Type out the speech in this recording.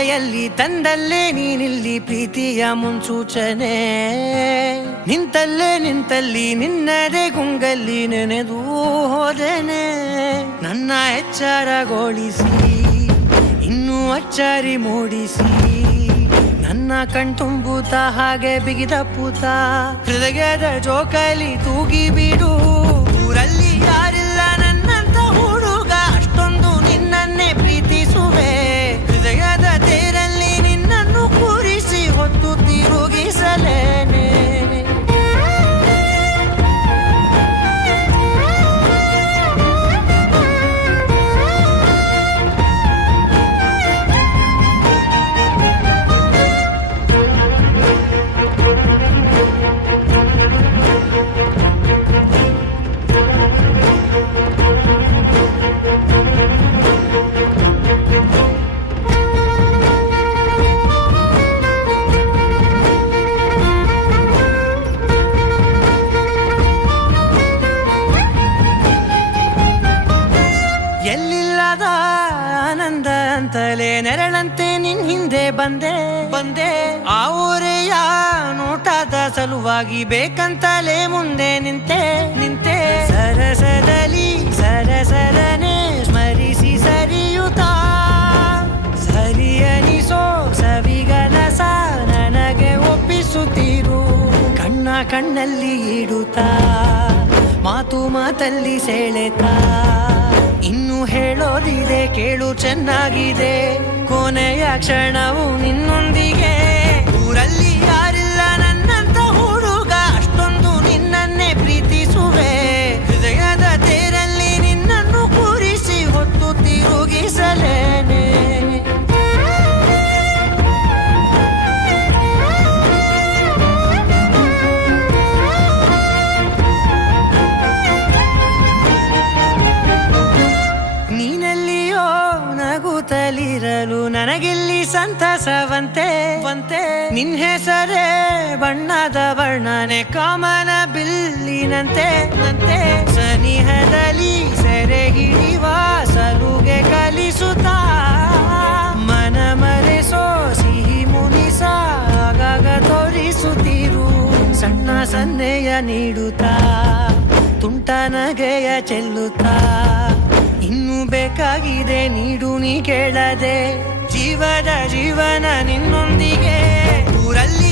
ಮಳೆಯಲ್ಲಿ ತಂದಲ್ಲೇ ನೀನಿಲ್ಲಿ ಪ್ರೀತಿಯ ಮುನ್ಸೂಚನೆ. ನಿಂತಲ್ಲಿ ನಿನ್ನದೇ ಗುಂಗಲ್ಲಿ ನೆನೆದು ಹೋದೆನೆ. ನನ್ನ ಎಚ್ಚರಗೊಳಿಸಿ ಇನ್ನೂ ಅಚ್ಚರಿ ಮೂಡಿಸಿ, ನನ್ನ ಕಣ್ತುಂಬುತ್ತ ಹಾಗೆ ಬಿಗಿದ ಪೂತ ಹೃದಯದ ಜೋಕಾಲಿ ತೂಗಿ ಬಿಡು. ಊರಲ್ಲಿ ಯಾರಿಲ್ಲ ನನ್ನಂತ ಹುಡುಗ, ಅಷ್ಟೊಂದು ನಿನ್ನನ್ನೇ ಪ್ರೀತಿಸುವೆ. ಹೃದಯದ ತೇರಲ್ಲಿ ನಿನ್ನನ್ನು ಕೂರಿಸಿ ಹೊತ್ತು ತಿರುಗಿಸಲೇನೆ. ಎಲ್ಲಿಲ್ಲದ ಆನಂದ ಅಂತಲೇ ನೆರಳಂತೆ ನಿನ್ ಹಿಂದೆ ಬಂದೆ. ಆ ಊರೆಯ ನೋಟದ ಸಲುವಾಗಿ ಬೇಕಂತಲೇ ಮುಂದೆ ನಿಂತೆ. ಸರಸರನೆ ಸ್ಮರಿಸಿ ಸರಿಯುತ್ತಾ, ಸರಿಯನಿಸೋ ಸವಿಗನಸ ನನಗೆ ಒಪ್ಪಿಸುತ್ತೀರು. ಕಣ್ಣಲ್ಲಿ ಇಡುತ್ತಾ, ಮಾತಲ್ಲಿ ಸೆಳೆತಾ, ಇನ್ನು ಹೇಳೋದಿದೆ ಕೇಳು ಚೆನ್ನಾಗಿದೆ. ಕೊನೆಯ ಕ್ಷಣವು ನಿನ್ನೊಂದಿಗೆ. ಊರಲ್ಲಿ ಯಾರಿಲ್ಲ ನನ್ನಂತ ಹುಡುಗ, ಅಷ್ಟೊಂದು ನಿನ್ನನ್ನೇ ಪ್ರೀತಿಸುವೆ. ಹೃದಯದ ತೇರಲ್ಲಿ ನಿನ್ನನ್ನು ಕೂರಿಸಿ ಹೊತ್ತು ತಿರುಗಿಸಲೇನೆ. ನಗುತ್ತಲಿರಲು ನನಗಿಲ್ಲಿ ಸಂತಸವಂತೆ. ನಿನ್ ಹೆಸರೇ ಬಣ್ಣದ ವರ್ಣನೆ ಕಾಮನ ಬಿಲ್ಲಿನಂತೆ. ಸನಿಹದಲ್ಲಿ ಸೆರೆ ಹಿಡಿಯುವ ಸಲುಗೆ ಕಲಿಸುತ್ತಾ, ಮನ ಮರೆಸೋ ಸಿಹಿ ಮುನಿಸ ಆಗಾಗ ತೋರಿಸುತ್ತೀರು. ಸಣ್ಣ ಸನ್ನೆಯ ನೀಡುತ್ತಾ, ತುಂಟ ನಗೆಯ ಚೆಲ್ಲುತ್ತಾ, ಇನ್ನು ಬೇಕಾಗಿದೆ ನೀಡು ನೀ ಕೇಳದೆ. ಜೀವನ ನಿನ್ನೊಂದಿಗೆ. ಊರಲ್ಲಿ